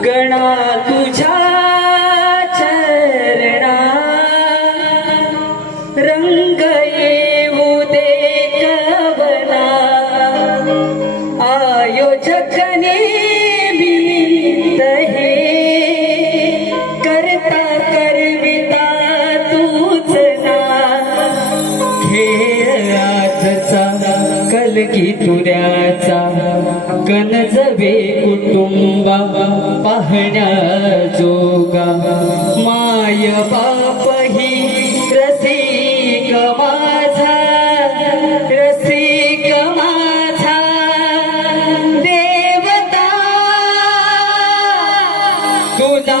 ಗಣಾ कलगी तुऱ्याचा कनजवे कुटुंबा पाहण्या जोगा. माय बाप ही रसिक माझा रसिक माझा. देवता तुला